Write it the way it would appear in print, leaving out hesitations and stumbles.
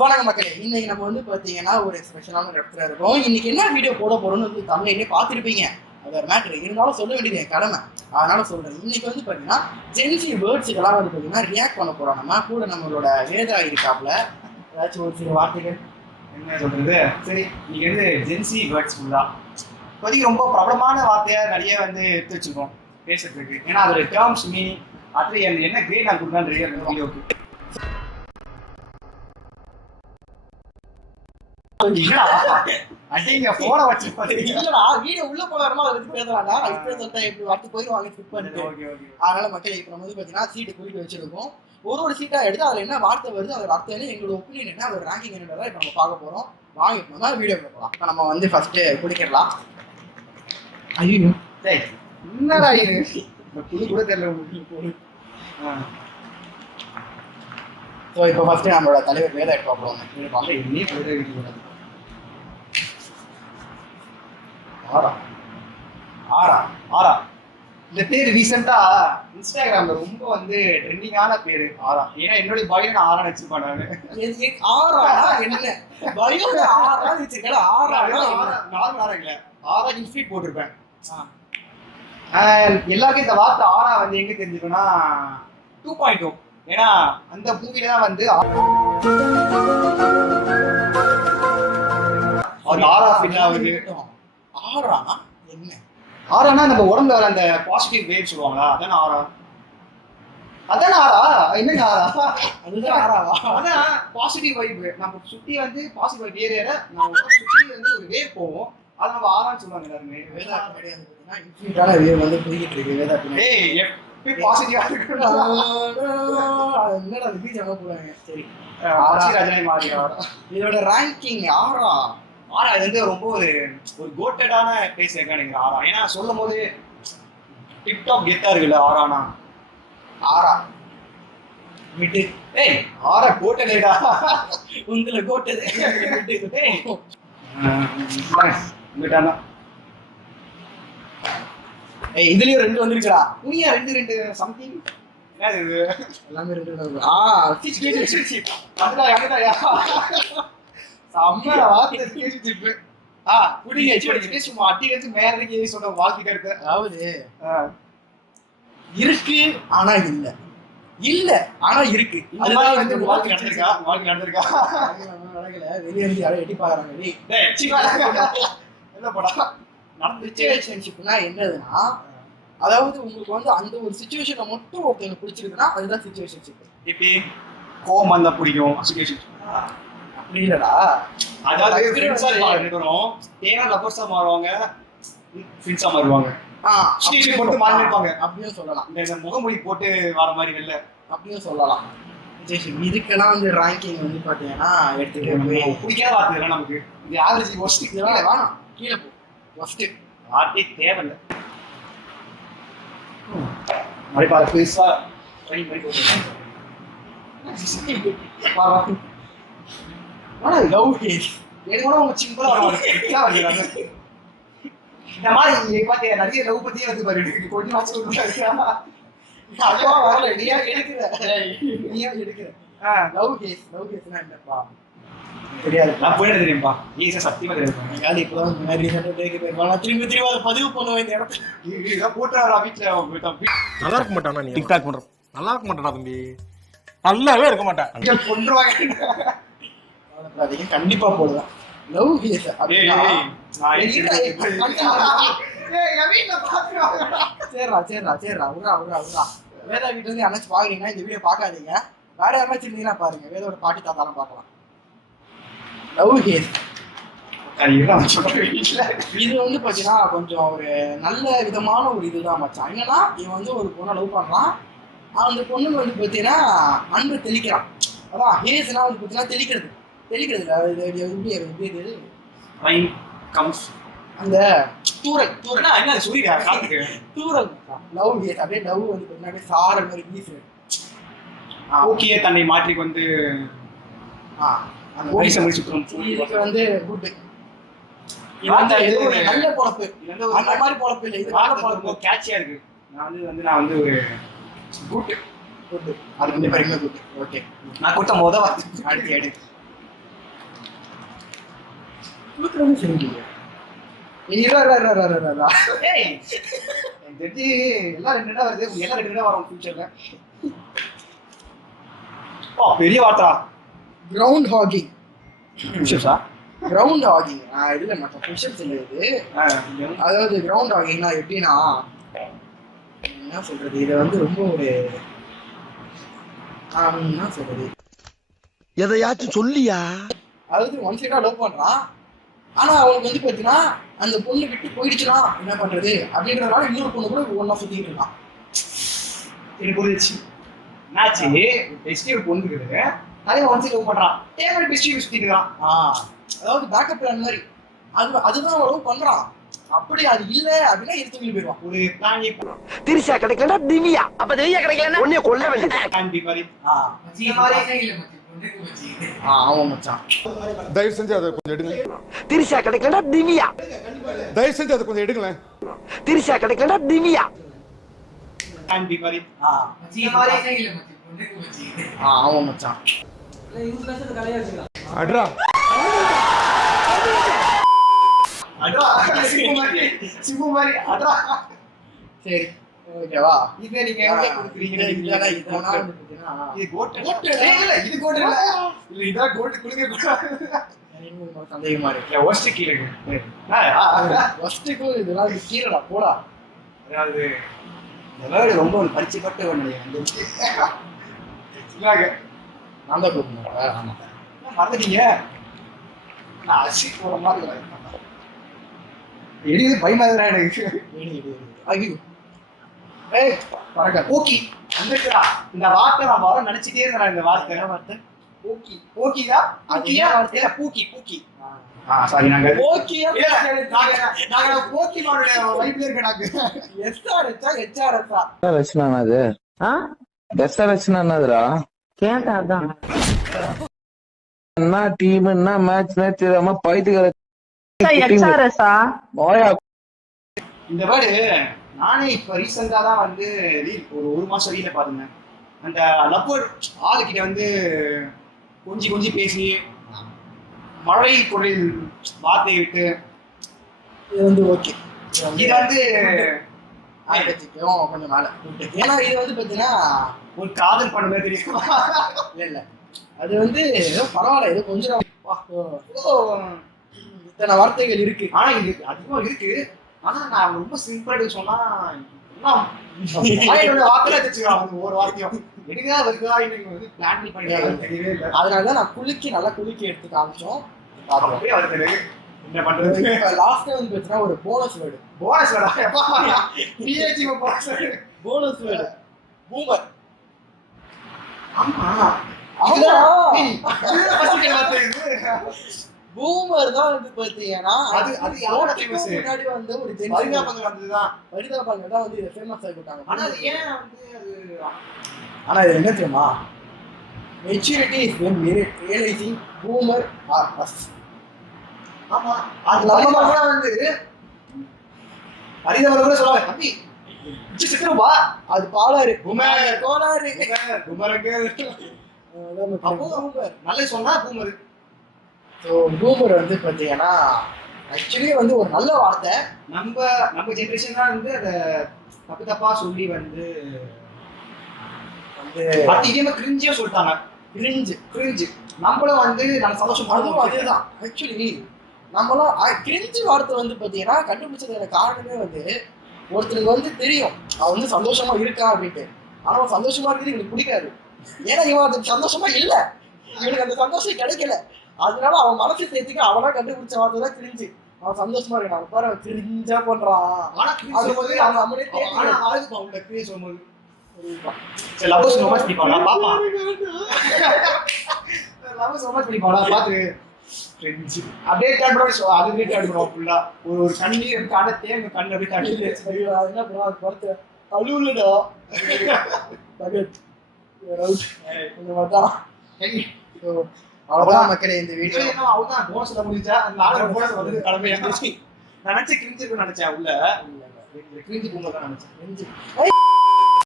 வணக்கம் மக்களே, இன்னைக்கு நம்ம வந்து பாத்தீங்கன்னா ஒரு ஸ்பெஷலான ஒரு இடத்துல இருக்கோம். இன்னைக்கு என்ன வீடியோ போட போறோம்னு வந்து தமிழ்லயே பார்த்துருப்பீங்க. அது ஒரு மேட்ரு இருந்தாலும் சொல்ல வேண்டியது என் கடமை, அதனால சொல்றேன். இன்னைக்கு வந்து பாத்தீங்கன்னா ஜென்சி வேர்ட்ஸுக்கெல்லாம் வந்து பாத்தீங்கன்னா ரியாக்ட் பண்ண போறோம். நம்ம கூட நம்மளோட வேதா இருக்காப்ல. ஏதாச்சும் ஒரு சில வார்த்தைகள் என்ன சொல்றது? சரி, இன்னைக்கு வந்து ஜென்சி வேர்ட்ஸ் ஃபுல்லா இப்போதைக்கு ரொம்ப பிரபலமான வார்த்தையா நிறைய வந்து எடுத்து வச்சிருக்கோம் பேசுறதுக்கு. ஏன்னா அதோட டேர்ம்ஸ் மீனிங் அது என்ன கிரேட் நான் கொடுக்கலான்னு ரெடியாக இருக்கும் வீடியோக்கு. அடிங்க போன வச்சு இல்லடா, வீடியோ உள்ள போலாமா அதை பத்தி பேசலாம்டா. இப்ப சொல்லிட்டேன், எப்படி வார்த்தை போயிடுவாங்க ஸ்கிப் பண்ணிட்டு. அதனால மக்களே இப்ப நம்ம வந்து பாத்தீங்கன்னா சீட்டு குறிக்க வச்சிருக்கோம். ஒரு சீட்டா எடுத்து அதுல என்ன வார்த்தை வருது, அதோட அர்த்தம் என்ன, எங்களோட ஒப்பீனியன் என்ன, அதோட ரேங்கிங் என்னன்றதை இப்ப நம்ம பார்க்க போறோம். வாங்கி நம்ம வீடியோ போகலாம். இப்ப நம்ம வந்து ஃபர்ஸ்ட் குடிக்கலாம். ஐயோ என்னடா இது புது கூட தெரியல உங்களுக்கு. ஸோ இப்போ ஃபர்ஸ்ட் நம்மளோட தலைவர் வேதா எடுத்து பார்ப்போம். ஆரா ஆரா ஆரா இந்த பேர் ரீசெண்டா இன்ஸ்டாகிராம்ல ரொம்ப வந்து ட்ரெண்டிங்கான பேரு ஆரா. ஏன்னா என்னுடைய பயோ நான் ஆரா வச்சிருப்பேன். ஆரா என்ன பயோ ஆரா வச்சிருக்கல? ஆரா நார்மல் ஆரா இல்ல, ஆரா இன்ஃபீட் போட்டிருப்பேன். எல்லாருக்கும் இந்த வார்த்தை ஆரா வந்து எங்க தெரிஞ்சுக்கணும்னா 2.0. ஏன்னா அந்த மூவில தான் வந்து ஆரா ஃபீல் ஆகுது. ஆரானா என்ன? ஆரானா நம்ம உடம்புல வர அந்த பாசிட்டிவ் வேவ் சொல்லுவாங்களா, அதான ஆரா. அதான ஆரா. என்னங்க ஆரா? அதுதான் ஆராவா? அதான் பாசிட்டிவ் வைப். நம்ம சுத்தி வந்து பாசிட்டிவ் வைப் ஏரியா நம்ம சுத்தி வந்து ஒரு வேவ் போவோம், அதை நம்ம ஆரான்னு சொல்லுவாங்க எல்லாருமே. வேதா கிடையாது பார்த்தீங்கன்னா இன்ஃபினிட்டான வேவ் வந்து போய்கிட்டு இருக்கு. வேதா ஏய் எப்படி பாசிட்டிவா இருக்கு? என்னடா அது பீச் அங்க போறாங்க. சரி, ரஜினி மாதிரி ஆரா. இதோட ரேங்கிங் ஆரா. ஆரா இது வந்து ரொம்ப ஒரு கோட்டடான பிளேஸ் நினைக்கிறேன் ஆரா. ஏன்னா சொல்லும் போது டிப்டாப் கெத்தா இருக்குல்ல ஆரானா. ஆரா விட்டு. ஏய் ஆரா கோட்டடேடா. உங்களை கோட்டது. ஏய் விட்டானா. ஏய் இதுலயும் ரெண்டு வந்திருக்கா. உனியா ரெண்டு சம்திங். என்னது இது? எல்லாமே ரெண்டு. அதுதான் அதுதான் செம்ம வார்த்தை கேட்டுட்டு. குடிங்க சும்மா அட்டிக்கு மேல இருக்கு சொன்ன வாழ்க்கை கருத்து. அதாவது இருக்கு ஆனா இல்ல, இல்ல ஆனா இருக்கு. அதுதான் வந்து வாழ்க்கை நடந்திருக்கா. வாழ்க்கை நடந்திருக்கா நடக்கல. வெளியே இருந்து யாரும் எட்டி பாக்குறாங்க. என்ன போடா சிச்சுவேஷன்ஷிப்னா என்னதுன்னா, அதாவது உங்களுக்கு வந்து அந்த ஒரு சிச்சுவேஷனை மட்டும் ஒருத்தவங்க பிடிச்சிருக்குன்னா அதுதான் சிச்சுவேஷன்ஷிப். இப்படி கோவம் வந்தா பிடிக்கும் சிச்சுவேஷன். அப்படி இல்லடா, அதாவது ஃப்ரெண்ட்ஸா இருக்கணும், தேனா லவர்ஸா மாறுவாங்க, ஃப்ரெண்ட்ஸா மாறுவாங்க. சிச்சுவேஷன் போட்டு மாறி இருப்பாங்க அப்படியும் சொல்லலாம். இந்த முகமொழி போட்டு வர மாதிரி வெளில அப்படியும் சொல்லலாம். இதுக்கெல்லாம் வந்து ரேங்கிங் வந்து பாத்தீங்கன்னா எடுத்துட்டு போய் பிடிக்காத வார்த்தை நமக்கு. இது ஆவரேஜ் ஒஸ்ட். இதெல்லாம் வேணாம், கீழே போ. ஃபர்ஸ்ட் வார்த்தை தேவையில்லை. மாதிரி பார்த்து பெருசா ட்ரை பண்ணி போட்டுருக்காங்க. லவ் ஹேட் எனக்கு கூட உங்க சிம்பிளா வருவாங்க. இந்த மாதிரி பாத்தியா நிறைய லவ் பத்தியே வந்து பாரு. கொஞ்சம் வாட்ச் கொடுக்குறாங்க. அப்பா வரல, நீயா எடுக்கிற லவ் ஹேட். லவ் ஹேட்னா என்னப்பா தெரியாது. நான் போயிட்டு தெரியும்பா. ஈஸியா சத்தியமா தெரியாது. அது இப்பதான் திரும்பி அதை பதிவு பண்ணுவேன் இந்த இடத்துல. போட்டுறா வீட்டுல. நல்லா இருக்க மாட்டானா? நீ டிக்டாக் பண்ற நல்லா இருக்க மாட்டாடா தம்பி, நல்லாவே இருக்க மாட்டேன். கொண்டுருவாங்க. கண்டிப்பா போடுவேன் லவ் ஹேட். சரிடா உரா. வேதா வீட்டுல இருந்து யாராச்சும் பாக்குறீங்கன்னா இந்த வீடியோ பாக்காதீங்க. வேற யாராச்சும் இருந்தீங்கன்னா பாருங்க. வேதோட பாட்டி தாத்தாலாம் பார்க்கலாம். லவ் ஹேட் இது வந்து பாத்தீங்கன்னா கொஞ்சம் ஒரு நல்ல விதமான ஒரு இதுதான் மச்சான். என்னன்னா இவன் வந்து ஒரு பொண்ணை லவ் பண்றான். அந்த பொண்ணுக்கு வந்து பாத்தீங்கன்னா அன்பு தெளிக்கிறான். அதான் ஹேஸ்னா வந்து பாத்தீங்கன்னா தெளிக்கிறது அந்த தூரல் லவ் ஹேட். அப்படியே லவ் வந்து பாத்தீங்கன்னா சாரல் மாதிரி வீசுறது. ஓகே தன்னை மாற்றி வந்து இதுக்கு வந்து குட். நல்ல பொழப்பு. அந்த மாதிரி பொழப்பு இல்லை, இது நல்ல பொழப்பு. கேட்சியா இருக்கு. நான் வந்து ஒரு குட் குட். அது வந்து பெரிய குட். ஓகே, நான் கொடுத்த அடுத்து எடு. குடுக்குறதும் சரியில்லையா? ஏய் எனக்கு தெரிஞ்சு எல்லாம் 2 இடம் வருது, எல்லாம் 2 இடம் வரும் ஃபியூச்சர்ல. பெரிய வார்த்தா. Ground hugging. புஷ்அப்ஸா? கிரவுண்ட் ஹாகிங் இதுல மற்ற புஷ்அப்ஸ் இல்லை இது. அதாவது கிரவுண்ட் ஹாகிங்னா எப்படின்னா என்ன சொல்றது, இதை வந்து ரொம்ப ஒரு என்ன சொல்றது, எதையாச்சும் சொல்லியா? அதாவது ஒன் சைடா லவ் பண்றான், ஆனா அவனுக்கு வந்து பாத்தீங்கன்னா அந்த பொண்ணு விட்டு போயிடுச்சுன்னா என்ன பண்றது அப்படின்றதுனால இன்னொரு பொண்ணு கூட ஒன்னா சுத்திட்டு இருக்கான். எனக்கு புரிஞ்சிச்சு. என்னாச்சு, பெஸ்டி ஒரு பொண்ணு இருக்குது, அதே ஒன் சைடு லவ் பண்றான், டேபிள் பெஸ்டி சுத்திட்டு இருக்கான். அதாவது பேக்கப் பிளான் மாதிரி அதுதான் லவ் பண்றான். அப்படி அது இல்ல அப்படின்னா எடுத்து போயிடுவான். ஒரு பிளான் திரிசா கிடைக்கலன்னா திவ்யா, அப்ப திவ்யா கிடைக்கலன்னா உன்னைய கொல்ல வேண்டியது. பிளான் பி மாதிரி ஆமாம் மச்சான். தயவு செஞ்சு அதை கொஞ்சம் எடுங்க. திரிசா கிடைக்கலன்னா திவ்யா, தயவு செஞ்சு அதை கொஞ்சம் எடுங்களேன். திரிசா கிடைக்கலன்னா திவ்யா. பிளான் பி மாதிரி ஆமாம் மச்சான். அட்ரா அட்ரா சிம்பு மாதிரி அட்ரா. சரி ஓகேவா? இதை நீங்க எங்க கொடுக்குறீங்க? இது கோட் இல்ல, இது கோட் இல்ல, இல்ல இதான் கோட் குளிக்க சந்தேகமா இருக்கு. ஒஸ்ட் கீழே ஃபர்ஸ்ட்டுக்கும் இதெல்லாம் கீழடா போடா. அதாவது இந்த வேர்டு ரொம்ப ஒரு பரிச்சைப்பட்ட ஒன்று வந்துருச்சு. நான் தான் கொடுக்கணும். மறந்துட்டீங்க, நான் அரிசி போற மாதிரி எரியுது, பயமா இருக்குடா எனக்கு. ஐயோ ஏய் பரக்கா ஓகி வந்துட்டா, இந்த வார்த்தை நான் வர நினைச்சிட்டே இருந்தேன். இந்த வார்த்தை ஓகி ஓகிதா, அதுயா வார்த்தை பூக்கி பூக்கி. சாரி, நாங்க ஓகியா நாங்க போக்கிமானோட வைப்ல இருக்க. நாங்க எஸ்ஆர்எச்சா ஹெச்ஆர்எஸ்ஆ ரச்சனா அது எஸ் ரச்சனா என்னதுடா கேட்டா அதான் என்ன டீம் என்ன மேட்ச் தெரியாம பைத்துக்கிற இந்த வேர்டு நானே இப்ப ரீசெண்டா தான் வந்து ஒரு மாசம் ரீல பாருங்க. அந்த லவ்வர் ஆளுகிட்ட வந்து கொஞ்சி பேசி மழை குரலில் வார்த்தை விட்டு இது வந்து ஓகே. இது வந்து கொஞ்சம் மேல. ஏன்னா இது வந்து பாத்தீங்கன்னா ஒரு காதல் பண்ண மாதிரி தெரியும். இல்ல அது வந்து ஏதோ பரவாயில்ல, ஏதோ கொஞ்சம் இத்தனை வார்த்தைகள் இருக்கு. ஆனா இது அதிகமா இருக்கு. ஆனா நான் ரொம்ப சிம்பிளா சொன்னா வார்த்தையில வச்சுக்கலாம். ஒரு வார்த்தையும் எடுக்கா வருதா இன்னைக்கு வந்து பிளான் பண்ணி தெரியவே இல்லை. அதனாலதான் நான் நல்லா குலுக்கி எடுத்து காமிச்சோம். அப்படியே வருது என்ன பண்றது. லாஸ்ட் வந்து பாத்தீங்கன்னா ஒரு போனஸ் வேர்டு. போனஸ் வேர்டா? பிஹெச்சி bonus word. Bonus word boomer. ஆமா பூமர் தான் வந்து பாத்தீங்கன்னா அது யாரோட ஃபேமஸ்? முன்னாடி வந்து ஒரு பரிதாபங்கள் வந்ததுதான். பரிதாபங்கள் தான் வந்து இதை ஃபேமஸ் ஆகிட்டாங்க. ஆனா அது ஏன் வந்து அது ஆனா இது என்ன தெரியுமா, maturity is when realizing boomer or us. ஆமா அது நம்ம கூட வந்து பரிதாபங்கள் கூட சொல்லுவாங்க. தம்பி சிக்கறவா அது பாலாரு பூமர் கோலாரு பூமரங்க. அப்போ பூமர் நல்ல சொன்னா பூமர். ஸோ பூமர் வந்து பார்த்தீங்கன்னா ஆக்சுவலி வந்து ஒரு நல்ல வார்த்தை. நம்ம ஜென்ரேஷன் தான் வந்து அதை தப்பா சொல்லி வந்து அதிகமாக கிரிஞ்சியா சொல்லிட்டாங்க. கிரிஞ்சு நம்மளும் வந்து நல்ல சந்தோஷம். அதுவும் அதேதான் ஆக்சுவலி நம்மளும் கிரிஞ்சு வார்த்தை வந்து பார்த்தீங்கன்னா கண்டுபிடிச்சதுக்கான காரணமே வந்து ஒருத்தருக்கு வந்து தெரியும் அவன் வந்து சந்தோஷமா இருக்கான் அப்படின்ட்டு. ஆனால் அவன் சந்தோஷமா இருக்கிறது இவனுக்கு பிடிக்காது. ஏன்னா இவன் அது சந்தோஷமா இல்லை, இவனுக்கு அந்த சந்தோஷம் கிடைக்கல. அதனால அவன் மனசு சேர்த்துக்க அவனா கண்டுபிடிச்ச வார்த்தை தான் கிரிஞ்சு. அவன் சந்தோஷமா இருக்கான், அவன் பாரு கிரிஞ்சா பண்றான். அவன் நம்மளே சொல்லும்போது அப்படியே ஒரு கண்ணீர் கண்ண தேங்க கண்ணு அப்படியே தண்ணி அழுவுலடா அவ்வளவுதான் மக்களே. இந்த வீடியோ அவ்வளவுதான். போனஸ்ல முடிஞ்சா அந்த போனஸ் வந்து கிளம்பி நினைச்சேன் கிரிஞ்சு நினைச்சேன். உள்ள கிரிஞ்சு பூமர் தான் நினைச்சேன்.